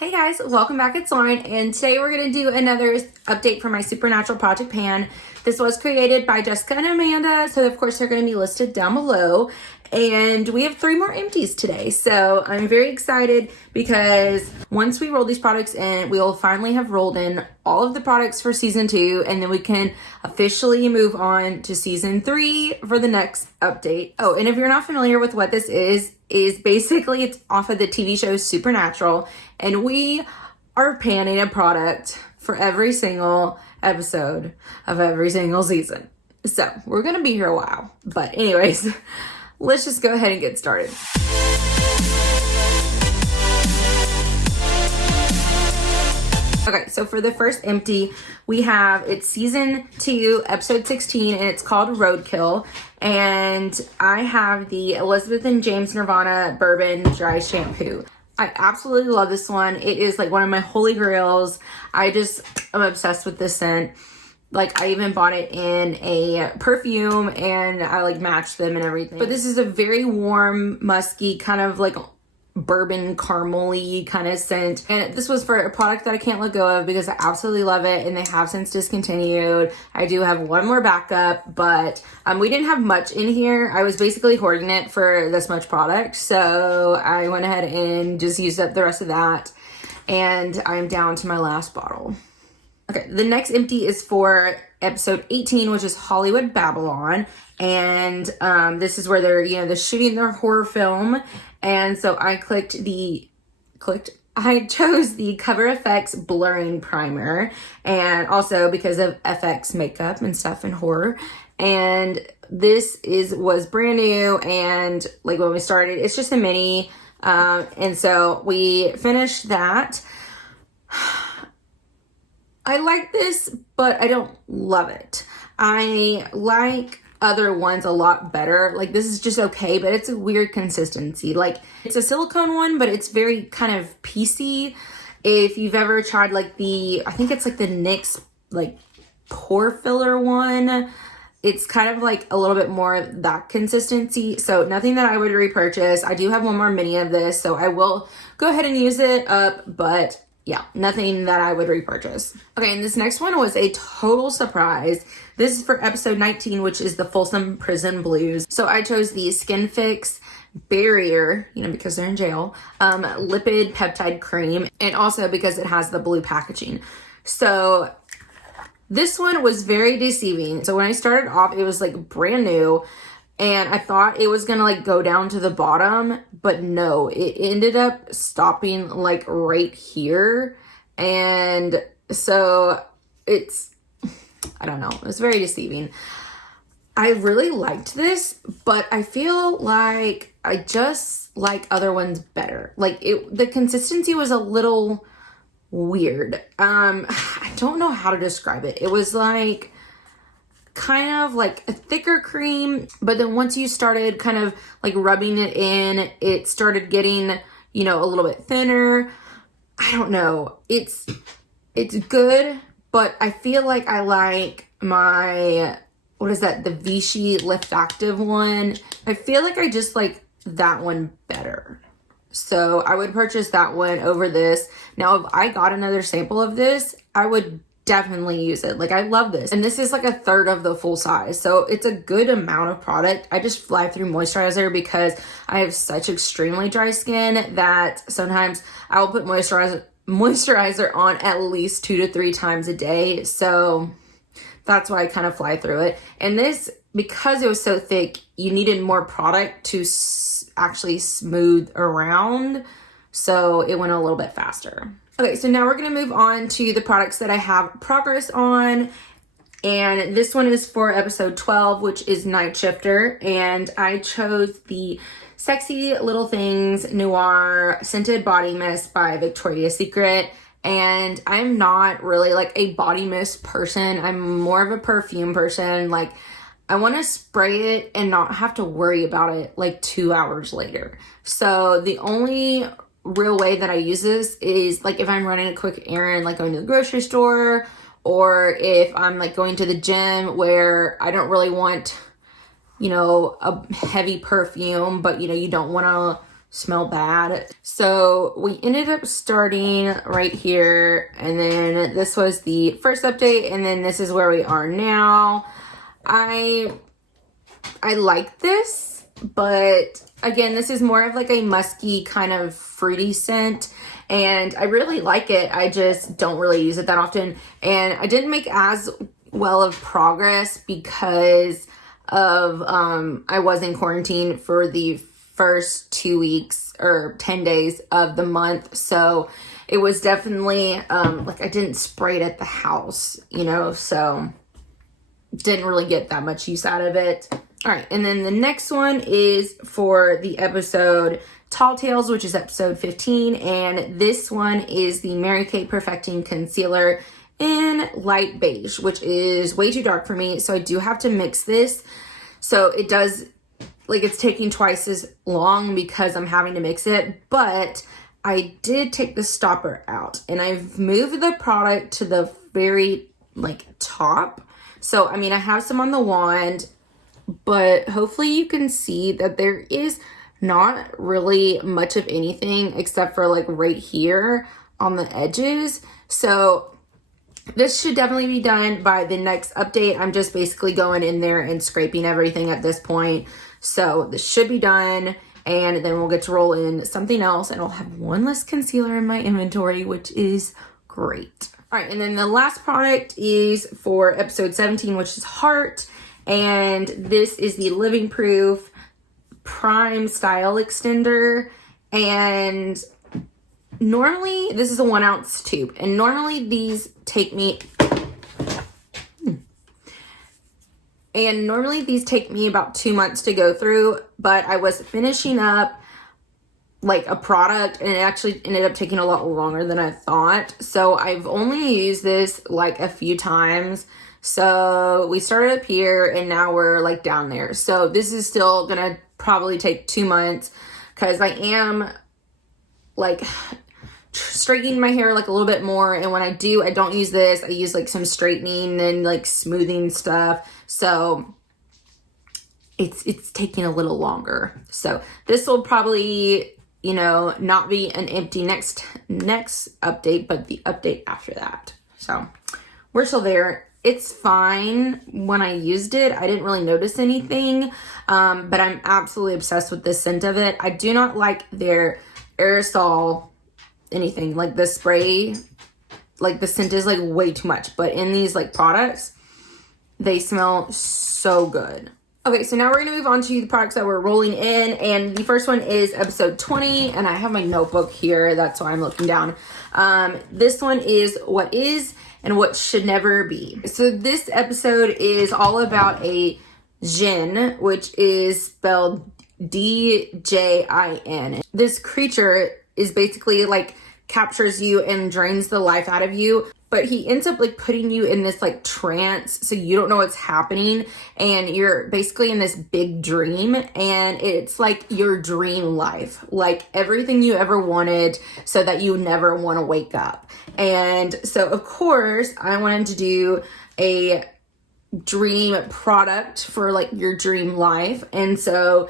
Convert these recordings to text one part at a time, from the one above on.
Hey guys, welcome back. It's Lauren, and today we're going to do another update for my Supernatural Project Pan. This was created by Jessica and Amanda, so of course they're going to be listed down below. And we have 3 more empties today, so I'm very excited because once we roll these products in, we will finally have rolled in all of the products for season 2, and then we can officially move on to season 3 for the next update. Oh, and if you're not familiar with what this is basically it's off of the TV show Supernatural, and we are panning a product for every single episode of every single season. So we're gonna be here a while, but anyways, let's just go ahead and get started. Okay, so for the first empty, we have, it's season 2, episode 16, and it's called Roadkill. And I have the Elizabeth and James Nirvana Bourbon Dry Shampoo. I absolutely love this one. It is like one of my holy grails. I'm obsessed with this scent. Like, I even bought it in a perfume and I like matched them and everything. But this is a very warm, musky, kind of like bourbon caramel-y kind of scent. And this was for a product that I can't let go of because I absolutely love it, and they have since discontinued. I do have one more backup, but we didn't have much in here. I was basically hoarding it for this much product, so I went ahead and just used up the rest of that, and I'm down to my last bottle. Okay, the next empty is for episode 18, which is Hollywood Babylon. And this is where they're shooting their horror film. And so I chose the Cover FX Blurring Primer. And also because of FX makeup and stuff in horror. And this was brand new. And like when we started, it's just a mini. And so we finished that. I like this, but I don't love it. I like other ones a lot better. Like, this is just okay, but it's a weird consistency. Like, it's a silicone one, but it's very kind of piecey. If you've ever tried like I think it's like the NYX like pore filler one, it's kind of like a little bit more that consistency. So nothing that I would repurchase. I do have one more mini of this, so I will go ahead and use it up, but yeah, nothing that I would repurchase. Okay, and this next one was a total surprise. This is for episode 19, which is the Folsom Prison Blues. So I chose the Skin Fix Barrier, because they're in jail, lipid peptide cream, and also because it has the blue packaging. So this one was very deceiving. So when I started off, it was like brand new, and I thought it was gonna like go down to the bottom, but no, it ended up stopping like right here. And so I don't know, it was very deceiving. I really liked this, but I feel like I just like other ones better. Like the consistency was a little weird. I don't know how to describe it. It was like kind of like a thicker cream, but then once you started kind of like rubbing it in, it started getting, a little bit thinner. I don't know. It's good, but I feel like I like my, the Vichy Lift Active one. I feel like I just like that one better. So I would purchase that one over this. Now, if I got another sample of this, I would definitely use it. Like, I love this, and this is like a third of the full size, so it's a good amount of product. I just fly through moisturizer because I have such extremely dry skin that sometimes I will put moisturizer on at least 2 to 3 times a day, so that's why I kind of fly through it. And this, because it was so thick, you needed more product to actually smooth around, so it went a little bit faster. Okay, so now we're going to move on to the products that I have progress on. And this one is for episode 12, which is Night Shifter. And I chose the Sexy Little Things Noir Scented Body Mist by Victoria's Secret. And I'm not really like a body mist person. I'm more of a perfume person. Like, I want to spray it and not have to worry about it like 2 hours later. So the only real way that I use this is like if I'm running a quick errand, like going to the grocery store, or if I'm like going to the gym where I don't really want, a heavy perfume, but you don't want to smell bad. So we ended up starting right here, and then this was the first update, and then this is where we are now. I like this, but again, this is more of like a musky kind of fruity scent, and I really like it. I just don't really use it that often, and I didn't make as well of progress because of I was in quarantine for the first 2 weeks or 10 days of the month, so it was definitely like I didn't spray it at the house, you know, so didn't really get that much use out of it. All right, and then the next one is for the episode Tall Tales, which is episode 15, and this one is the Mary Kay Perfecting Concealer in light beige, which is way too dark for me, so I do have to mix this. So it does, like, it's taking twice as long because I'm having to mix it, but I did take the stopper out, and I've moved the product to the very, like, top. So, I mean, I have some on the wand, but hopefully you can see that there is not really much of anything except for like right here on the edges. So this should definitely be done by the next update. I'm just basically going in there and scraping everything at this point. So this should be done, and then we'll get to roll in something else, and I'll have one less concealer in my inventory, which is great. All right, and then the last product is for episode 17, which is Heart. And this is the Living Proof Prime Style Extender. And normally, this is a 1 ounce tube. And normally these take me... And normally these take me about 2 months to go through. But I was finishing up like a product, and it actually ended up taking a lot longer than I thought. So I've only used this like a few times. So we started up here, and now we're like down there. So this is still gonna probably take 2 months because I am like straightening my hair like a little bit more. And when I do, I don't use this. I use like some straightening and like smoothing stuff. So it's taking a little longer. So this will probably, you know, not be an empty next update, but the update after that. So we're still there. It's fine. When I used it, I didn't really notice anything, but I'm absolutely obsessed with the scent of it. I do not like their aerosol anything, like the spray, like the scent is like way too much, but in these like products, they smell so good. Okay, so now we're gonna move on to the products that we're rolling in, and the first one is episode 20, and I have my notebook here, that's why I'm looking down. This one is What Is and What Should Never Be. So this episode is all about a djinn, which is spelled D-J-I-N. This creature is basically like captures you and drains the life out of you, but he ends up like putting you in this like trance, so you don't know what's happening, and you're basically in this big dream, and it's like your dream life, like everything you ever wanted, so that you never want to wake up. And so of course I wanted to do a dream product for like your dream life, and so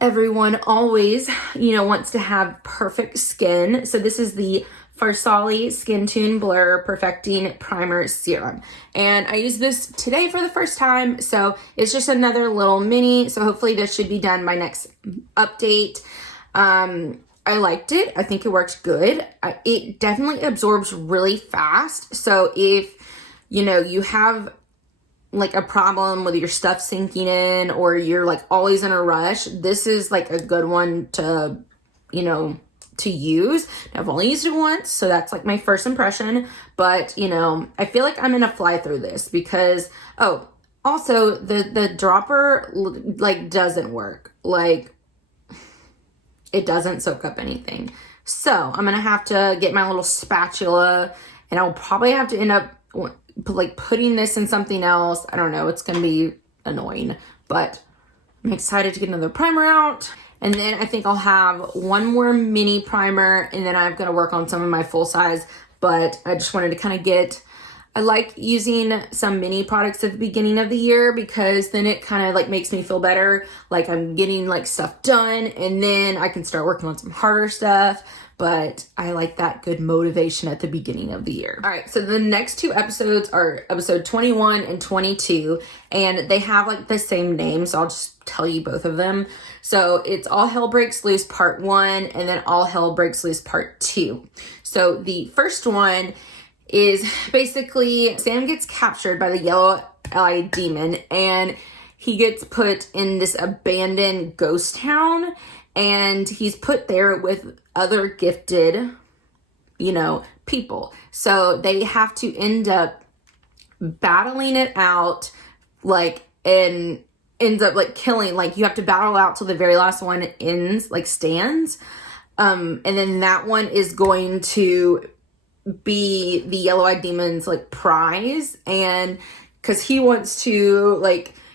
everyone always, you know, wants to have perfect skin. So this is the Farsali Skin Tune Blur Perfecting Primer Serum. And I used this today for the first time. So it's just another little mini. So hopefully this should be done by next update. I liked it. I think it works good. It definitely absorbs really fast. So if, you know, you have like a problem with your stuff sinking in, or you're like always in a rush, this is like a good one to, you know, to use. I've only used it once, so that's like my first impression, but you know, I feel like I'm gonna fly through this because, oh, also the dropper like doesn't work. Like it doesn't soak up anything. So I'm gonna have to get my little spatula, and I'll probably have to end up like putting this in something else. I don't know, it's gonna be annoying, but I'm excited to get another primer out. And then I think I'll have one more mini primer, and then I'm gonna work on some of my full size, but I just wanted to kind of get I like using some mini products at the beginning of the year because then it kind of like makes me feel better. Like I'm getting like stuff done and then I can start working on some harder stuff. But I like that good motivation at the beginning of the year. All right, so the next 2 episodes are episode 21 and 22, and they have like the same name, so I'll just tell you both of them. So it's All Hell Breaks Loose Part 1 and then All Hell Breaks Loose Part 2. So the first one is basically Sam gets captured by the yellow-eyed demon and he gets put in this abandoned ghost town, and he's put there with other gifted, people. So they have to end up battling it out, and ends up killing, you have to battle out till the very last one stands. And then that one is going to be the yellow-eyed demon's prize, and because he wants to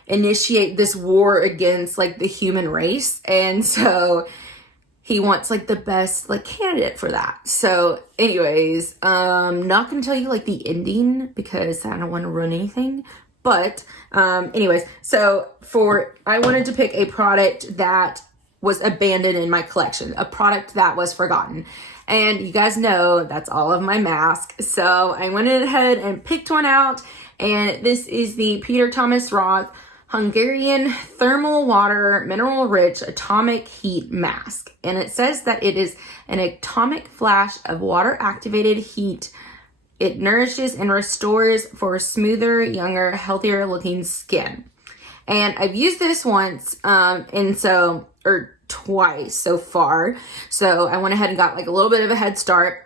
initiate this war against the human race, and so he wants the best candidate for that. So anyways, not gonna tell you the ending because I don't want to ruin anything, but anyways, so I wanted to pick a product that was abandoned in my collection, a product that was forgotten. And you guys know that's all of my masks. So I went ahead and picked one out, and this is the Peter Thomas Roth Hungarian Thermal Water Mineral Rich Atomic Heat Mask. And it says that it is an atomic flash of water activated heat. It nourishes and restores for smoother, younger, healthier looking skin. And I've used this once, twice so far. So I went ahead and got a little bit of a head start.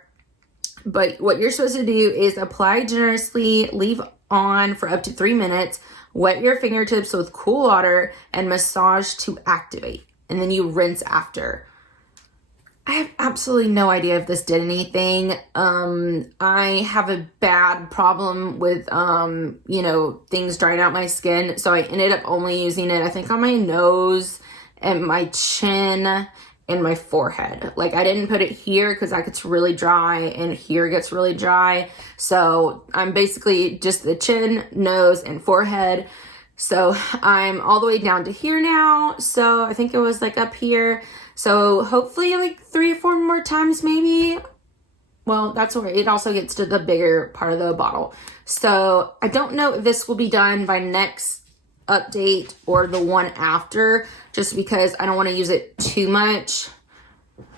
But what you're supposed to do is apply generously, leave on for up to 3 minutes, wet your fingertips with cool water, and massage to activate. And then you rinse after. I have absolutely no idea if this did anything. I have a bad problem with, things drying out my skin. So I ended up only using it, I think, on my nose and my chin and my forehead. I didn't put it here because that gets really dry and here gets really dry. So I'm basically just the chin, nose, and forehead. So I'm all the way down to here now. So I think it was up here. So hopefully 3 or 4 more times maybe. Well, that's where it also gets to the bigger part of the bottle. So I don't know if this will be done by next update or the one after, just because I don't want to use it too much,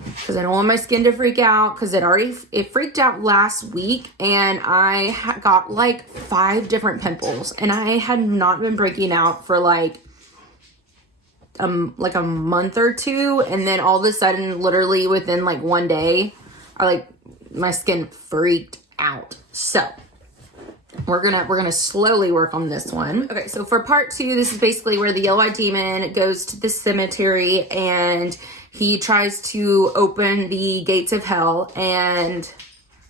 because I don't want my skin to freak out, because it freaked out last week and I got 5 different pimples, and I had not been breaking out for a month or 2, and then all of a sudden, literally within 1 day, my skin freaked out. So we're gonna slowly work on this one. Okay, so for part 2, this is basically where the yellow-eyed demon goes to the cemetery and he tries to open the gates of hell, and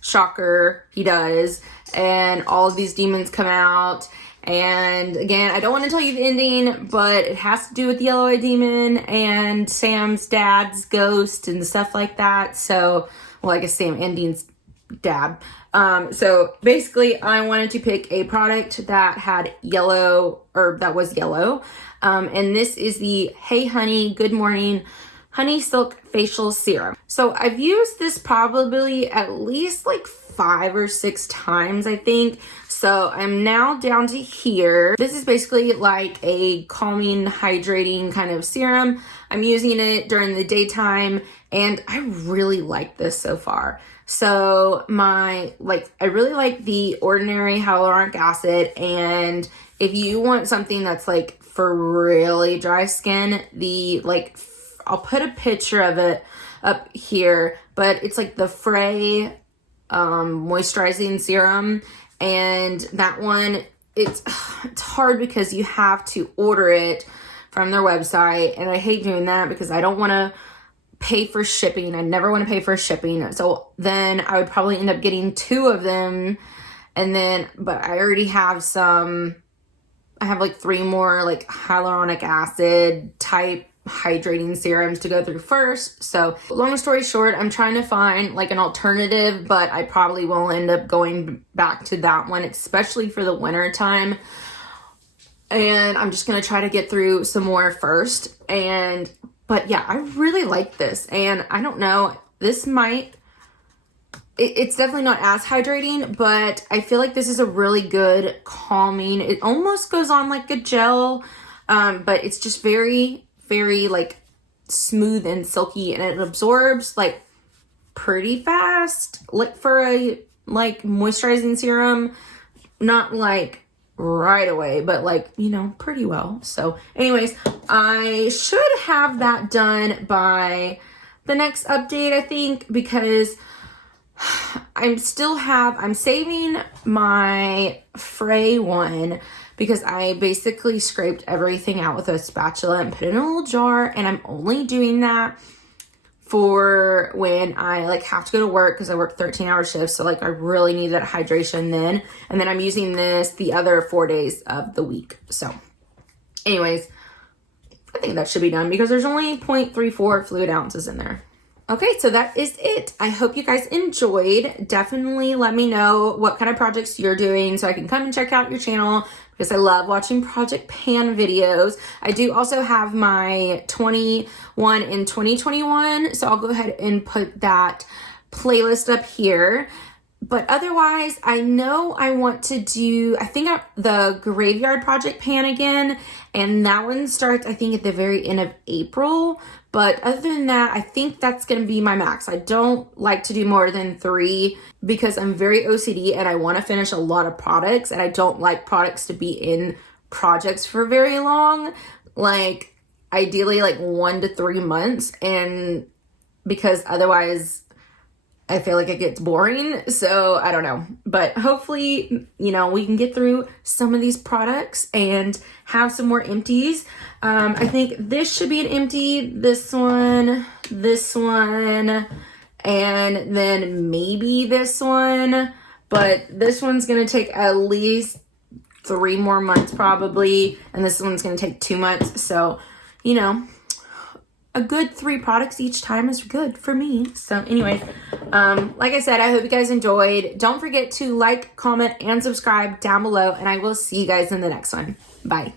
shocker, he does, and all of these demons come out. And again, I don't want to tell you the ending, but it has to do with the yellow-eyed demon and Sam's dad's ghost and stuff like that. So, well, I guess Sam and Dean's dad. So basically I wanted to pick a product that had that was yellow. And this is the Hey Honey Good Morning Honey Silk Facial Serum. So I've used this probably at least 5 or 6 times, I think. So I'm now down to here. This is basically a calming, hydrating kind of serum. I'm using it during the daytime and I really like this so far. So I really like the ordinary hyaluronic acid, and if you want something that's for really dry skin, I'll put a picture of it up here, but it's the Frey moisturizing serum, and that one, it's hard because you have to order it from their website, and I hate doing that because I don't want to pay for shipping. I never want to pay for shipping. So then I would probably end up getting 2 of them. But I already have I have 3 more hyaluronic acid type hydrating serums to go through first. So long story short, I'm trying to find like an alternative, but I probably will end up going back to that one, especially for the winter time. And I'm just going to try to get through some more first. But yeah, I really like this. And I don't know, this might, it's definitely not as hydrating, but I feel like this is a really good calming. It almost goes on like a gel, but it's just very, very like smooth and silky, and it absorbs like pretty fast. Like for a like moisturizing serum, not like right away, but like, you know, pretty well. So anyways, I should have that done by the next update, I think, because I'm saving my Frey one because I basically scraped everything out with a spatula and put it in a little jar, and I'm only doing that for when I like have to go to work because I work 13-hour shifts. So like I really need that hydration then. And then I'm using this the other 4 days of the week. So anyways, I think that should be done because there's only 0.34 fluid ounces in there. Okay, so that is it. I hope you guys enjoyed. Definitely let me know what kind of projects you're doing so I can come and check out your channel because I love watching Project Pan videos. I do also have my 21 and 2021, so I'll go ahead and put that playlist up here. But otherwise, I know I want to do, the Graveyard Project Pan again, and that one starts, I think, at the very end of April. But other than that, I think that's going to be my max. I don't like to do more than 3 because I'm very OCD and I want to finish a lot of products, and I don't like products to be in projects for very long. Like, ideally, like 1 to 3 months, and because otherwise I feel like it gets boring. So I don't know, but hopefully, you know, we can get through some of these products and have some more empties. I think this should be an empty, this one, and then maybe this one, but this one's going to take at least 3 more months probably. And this one's going to take 2 months. So, you know, a good 3 products each time is good for me. So anyways, like I said, I hope you guys enjoyed. Don't forget to like, comment, and subscribe down below, and I will see you guys in the next one. Bye.